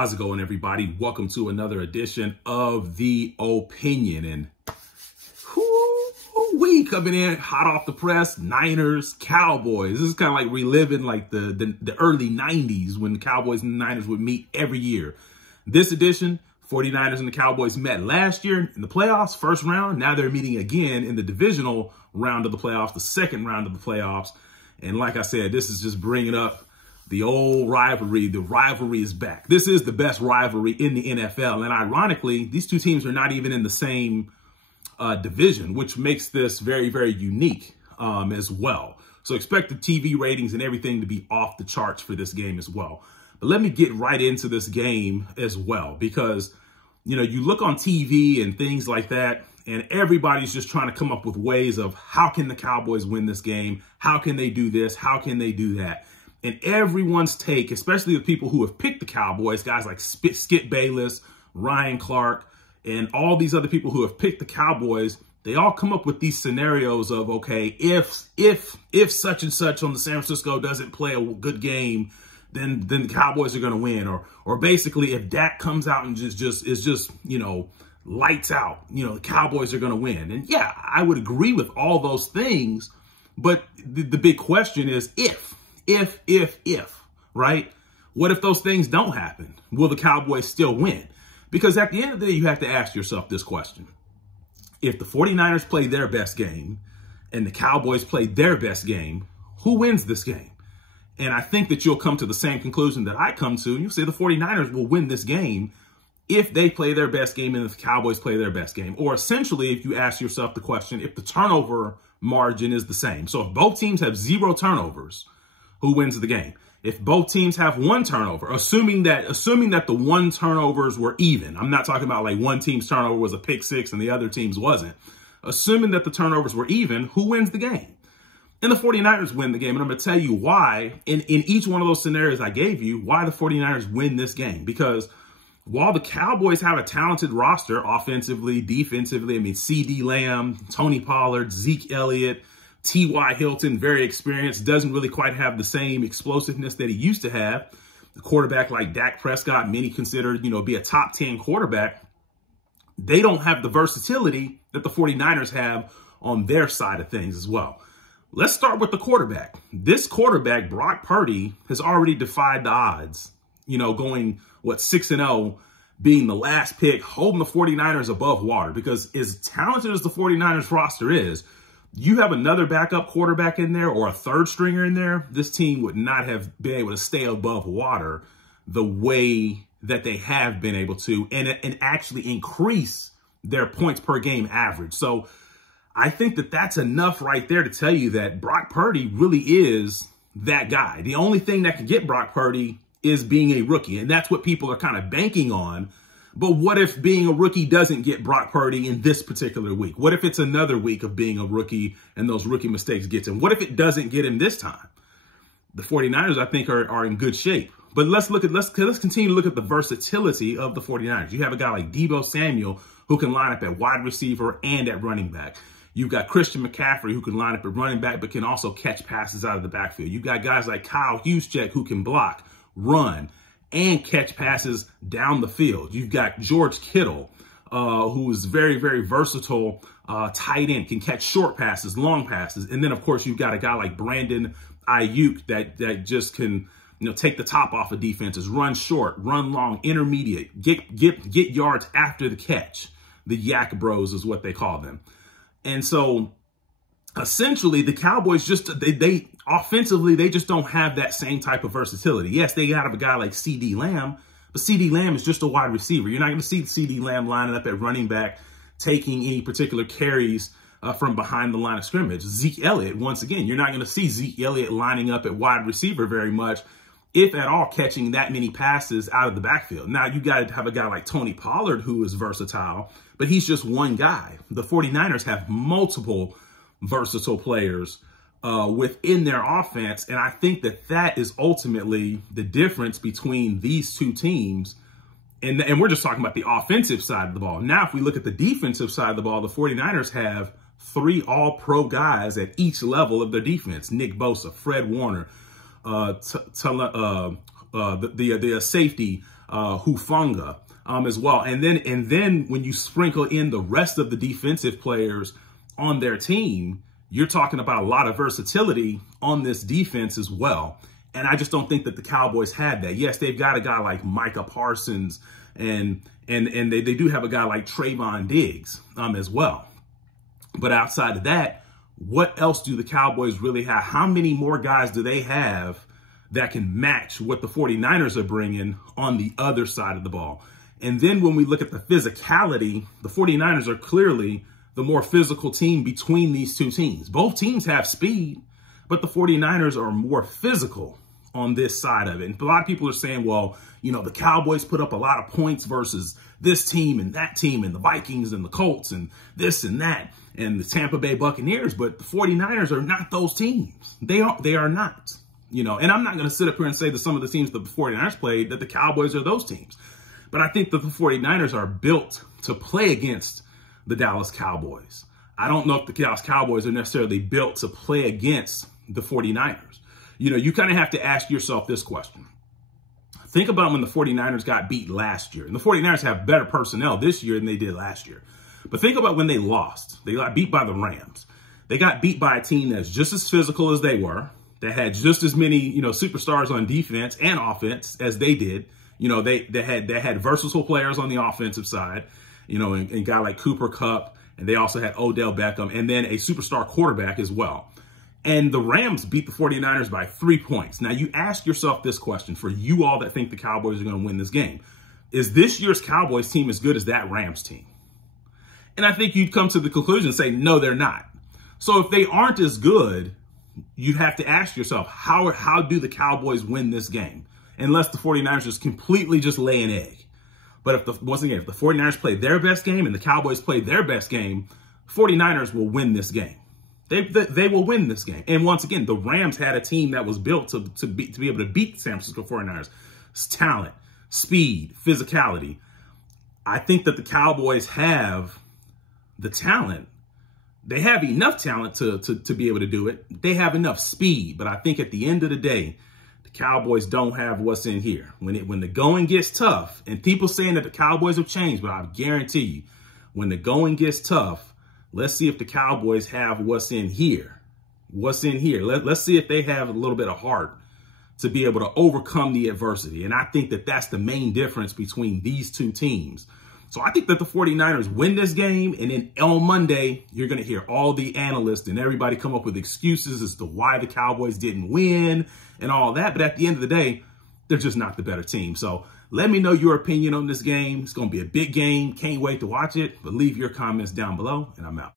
How's it going, everybody? Welcome to another edition of The Opinion. And we coming in hot off the press, Niners, Cowboys. This is kind of like reliving like the early 90s when the Cowboys and the Niners would meet every year. This edition, 49ers and the Cowboys met last year in the playoffs, first round. Now they're meeting again in the divisional round of the playoffs, the second round of the playoffs. And like I said, this is just bringing up the old rivalry. The rivalry is back. This is the best rivalry in the NFL. And ironically, these two teams are not even in the same division, which makes this very, very unique as well. So expect the TV ratings and everything to be off the charts for this game as well. But let me get right into this game as well, because, you know, you look on TV and things like that, and everybody's just trying to come up with ways of how can the Cowboys win this game? How can they do this? How can they do that? And everyone's take, especially the people who have picked the Cowboys, guys like Skip Bayless, Ryan Clark, and all these other people who have picked the Cowboys, they all come up with these scenarios of, okay, if such and such on the San Francisco doesn't play a good game, then the Cowboys are going to win. Or basically, if Dak comes out and just you know, lights out, you know, the Cowboys are going to win. And yeah, I would agree with all those things. But the big question is if, right? What if those things don't happen? Will the Cowboys still win? Because at the end of the day, you have to ask yourself this question. If the 49ers play their best game and the Cowboys play their best game, who wins this game? And I think that you'll come to the same conclusion that I come to. And you'll say the 49ers will win this game if they play their best game and if the Cowboys play their best game. Or essentially, if you ask yourself the question, if the turnover margin is the same. So if both teams have 0 turnovers, who wins the game? If both teams have 1 turnover, assuming that the 1 turnovers were even, I'm not talking about like one team's turnover was a pick 6 and the other team's wasn't. Assuming that the turnovers were even, who wins the game? And the 49ers win the game. And I'm going to tell you why, in each one of those scenarios I gave you, why the 49ers win this game. Because while the Cowboys have a talented roster, offensively, defensively, I mean, CeeDee Lamb, Tony Pollard, Zeke Elliott, T.Y. Hilton, very experienced, doesn't really quite have the same explosiveness that he used to have. The quarterback like Dak Prescott, many consider, you know, be a top 10 quarterback. They don't have the versatility that the 49ers have on their side of things as well. Let's start with the quarterback. This quarterback, Brock Purdy, has already defied the odds, you know, going, 6-0, being the last pick, holding the 49ers above water. Because as talented as the 49ers roster is, you have another backup quarterback in there or a third stringer in there, this team would not have been able to stay above water the way that they have been able to and actually increase their points per game average. So I think that that's enough right there to tell you that Brock Purdy really is that guy. The only thing that can get Brock Purdy is being a rookie, and that's what people are kind of banking on. But what if being a rookie doesn't get Brock Purdy in this particular week? What if it's another week of being a rookie and those rookie mistakes get him? What if it doesn't get him this time? The 49ers, I think, are in good shape. But let's continue to look at the versatility of the 49ers. You have a guy like Deebo Samuel who can line up at wide receiver and at running back. You've got Christian McCaffrey who can line up at running back but can also catch passes out of the backfield. You've got guys like Kyle Juszczyk who can block, run, and catch passes down the field. You've got George Kittle, who is very, very versatile tight end, can catch short passes, long passes. And then, of course, you've got a guy like Brandon Ayuk that just can, you know, take the top off of defenses, run short, run long, intermediate, get yards after the catch. The Yak Bros is what they call them. And so essentially, the Cowboys they offensively, they just don't have that same type of versatility. Yes, they got a guy like CeeDee Lamb, but CeeDee Lamb is just a wide receiver. You're not going to see CeeDee Lamb lining up at running back, taking any particular carries from behind the line of scrimmage. Zeke Elliott, once again, you're not going to see Zeke Elliott lining up at wide receiver very much, if at all, catching that many passes out of the backfield. Now, you got to have a guy like Tony Pollard who is versatile, but he's just one guy. The 49ers have multiple versatile players within their offense. And I think that that is ultimately the difference between these two teams. And we're just talking about the offensive side of the ball. Now, if we look at the defensive side of the ball, the 49ers have 3 all-pro guys at each level of their defense. Nick Bosa, Fred Warner, the safety, Hufanga as well. And then when you sprinkle in the rest of the defensive players on their team, you're talking about a lot of versatility on this defense as well. And I just don't think that the Cowboys had that. Yes, they've got a guy like Micah Parsons, and they do have a guy like Trayvon Diggs as well. But outside of that, what else do the Cowboys really have? How many more guys do they have that can match what the 49ers are bringing on the other side of the ball? And then when we look at the physicality, the 49ers are clearly the more physical team between these two teams. Both teams have speed, but the 49ers are more physical on this side of it. And a lot of people are saying, well, you know, the Cowboys put up a lot of points versus this team and that team and the Vikings and the Colts and this and that and the Tampa Bay Buccaneers. But the 49ers are not those teams. They are not, you know, and I'm not going to sit up here and say that some of the teams that the 49ers played, that the Cowboys are those teams. But I think that the 49ers are built to play against the Dallas Cowboys. I don't know if the Dallas Cowboys are necessarily built to play against the 49ers. You know, you kind of have to ask yourself this question. Think about when the 49ers got beat last year. And the 49ers have better personnel this year than they did last year. But think about when they lost. They got beat by the Rams. They got beat by a team that's just as physical as they were, that had just as many, you know, superstars on defense and offense as they did. You know, they had versatile players on the offensive side, you know, and a guy like Cooper Kupp, and they also had Odell Beckham, and then a superstar quarterback as well. And the Rams beat the 49ers by 3 points. Now, you ask yourself this question for you all that think the Cowboys are going to win this game. Is this year's Cowboys team as good as that Rams team? And I think you'd come to the conclusion and say, no, they're not. So if they aren't as good, you have to ask yourself, how do the Cowboys win this game? Unless the 49ers just completely just lay an egg. But once again, if the 49ers play their best game and the Cowboys play their best game, 49ers will win this game. They will win this game. And once again, the Rams had a team that was built to be able to beat the San Francisco 49ers. It's talent, speed, physicality. I think that the Cowboys have the talent. They have enough talent to be able to do it. They have enough speed. But I think at the end of the day, the Cowboys don't have what's in here. When the going gets tough, and people saying that the Cowboys have changed, but I guarantee you, when the going gets tough, let's see if the Cowboys have what's in here. What's in here? Let's see if they have a little bit of heart to be able to overcome the adversity. And I think that that's the main difference between these two teams. So I think that the 49ers win this game, and then on Monday, you're going to hear all the analysts and everybody come up with excuses as to why the Cowboys didn't win and all that. But at the end of the day, they're just not the better team. So let me know your opinion on this game. It's going to be a big game. Can't wait to watch it. But leave your comments down below, and I'm out.